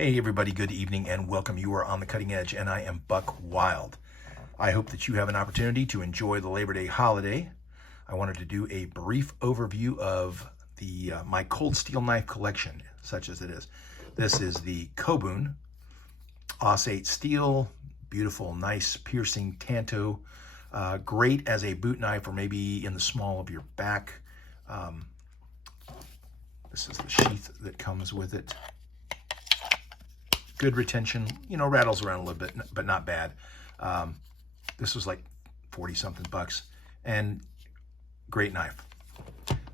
Hey everybody, good evening and welcome. You are on the cutting edge and I am Buck Wild. I hope that you have an opportunity to enjoy the Labor Day holiday. I wanted to do a brief overview of the my cold steel knife collection, such as it is. This is the Kobun AUS-8 steel, beautiful, nice, piercing tanto, great as a boot knife or maybe in the small of your back. This is the sheath that comes with it. Good retention, rattles around a little bit, but not bad. This was like 40 something bucks and great knife.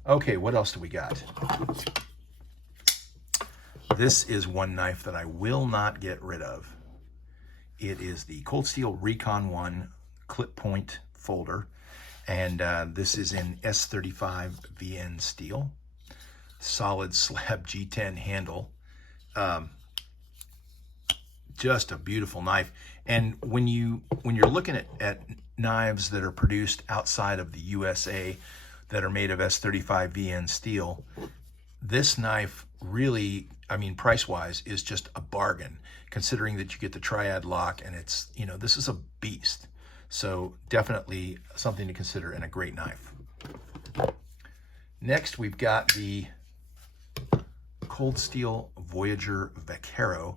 Okay, what else do we got? This is one knife that I will not get rid of. It is the Cold Steel Recon 1 clip point folder, and this is in S35 VN steel, solid slab G10 handle. Just a beautiful knife. And when you're looking at knives that are produced outside of the USA that are made of S35 VN steel, this knife really, price-wise, is just a bargain, considering that you get the triad lock and it's, this is a beast. So definitely something to consider and a great knife. Next, we've got the Cold Steel Voyager Vaquero.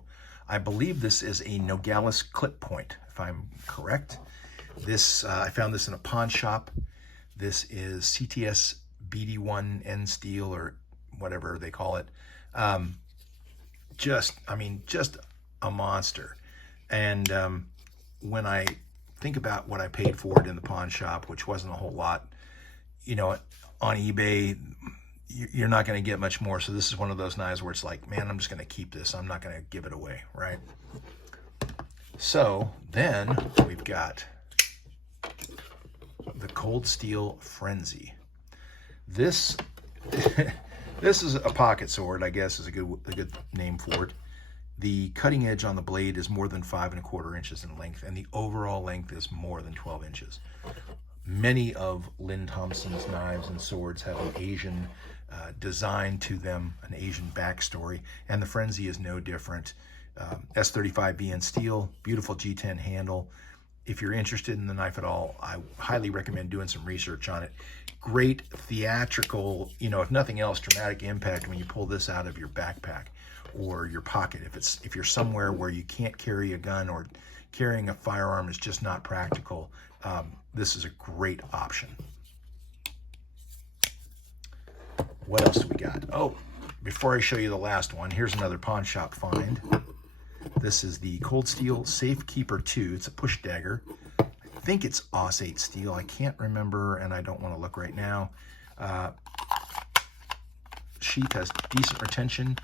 I believe this is a Nogales clip point, if I'm correct. This I found this in a pawn shop. This is CTS BD1N steel or whatever they call it. Just a monster. And when I think about what I paid for it in the pawn shop, which wasn't a whole lot, on eBay, you're not going to get much more. So this is one of those knives where it's like, man, I'm just going to keep this. I'm not going to give it away, right? So then we've got the Cold Steel Frenzy. This this is a pocket sword, I guess is a good name for it. The cutting edge on the blade is more than 5¼ inches in length, and the overall length is more than 12 inches. Many of Lynn Thompson's knives and swords have an Asian design to them, an Asian backstory, and the Frenzy is no different. S35 VN steel, beautiful G10 handle. If you're interested in the knife at all, I highly recommend doing some research on it. Great theatrical, if nothing else, dramatic impact when you pull this out of your backpack or your pocket. If you're somewhere where you can't carry a gun or carrying a firearm is just not practical, this is a great option. What else do we got? Oh, before I show you the last one, here's another pawn shop find. This is the Cold Steel Safekeeper 2. It's a push dagger. I think it's AUS-8 steel. I can't remember, and I don't want to look right now. Sheath has decent retention.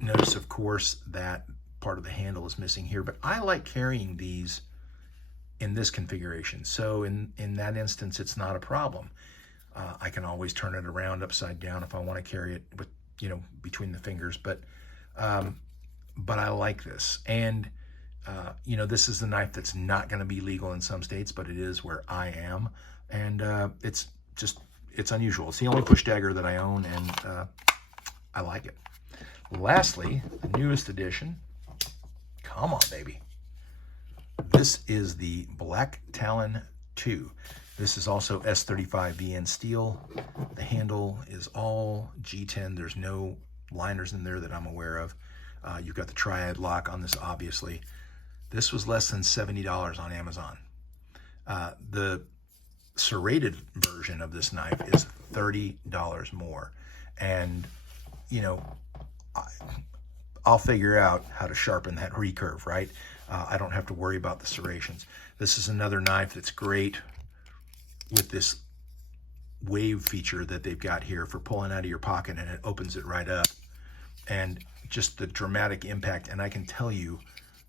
Notice, of course, that part of the handle is missing here, but I like carrying these in this configuration. So in that instance, it's not a problem. I can always turn it around upside down if I want to carry it with, between the fingers, but I like this. And, this is the knife that's not going to be legal in some states, but it is where I am. And it's unusual. It's the only push dagger that I own, and I like it. Lastly, the newest edition. Come on, baby. This is the Black Talon 2. This is also S35 VN steel. The handle is all G10. There's no liners in there that I'm aware of. You've got the triad lock on this, obviously. This was less than $70 on Amazon. The serrated version of this knife is $30 more. And, I'll figure out how to sharpen that recurve, right? I don't have to worry about the serrations. This is another knife that's great with this wave feature that they've got here for pulling out of your pocket, and it opens it right up. And just the dramatic impact. And I can tell you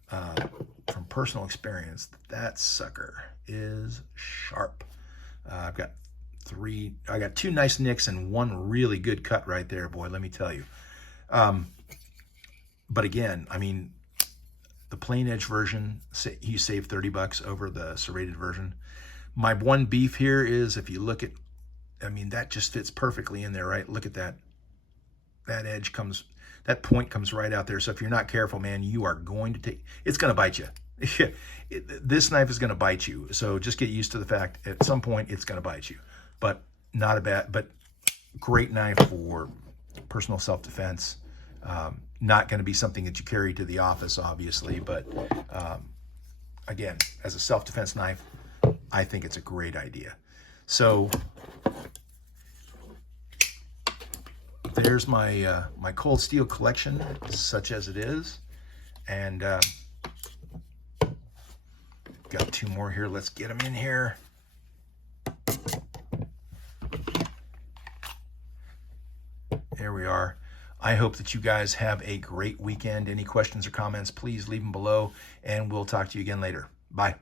from personal experience that sucker is sharp. I got two nice nicks and one really good cut right there, boy, let me tell you. But again, the plain edge version, you save 30 bucks over the serrated version. My one beef here is, if you look at, that just fits perfectly in there, right? Look at that. That edge comes, that point comes right out there. So if you're not careful, man, you are going to it's going to bite you. This knife is going to bite you. So just get used to the fact at some point it's going to bite you. But but great knife for personal self-defense. Not going to be something that you carry to the office, obviously, but again, as a self-defense knife, I think it's a great idea. So there's my my cold steel collection, such as it is, and got 2 more here. Let's get them in here. There we are. I hope that you guys have a great weekend. Any questions or comments, please leave them below, and we'll talk to you again later. Bye.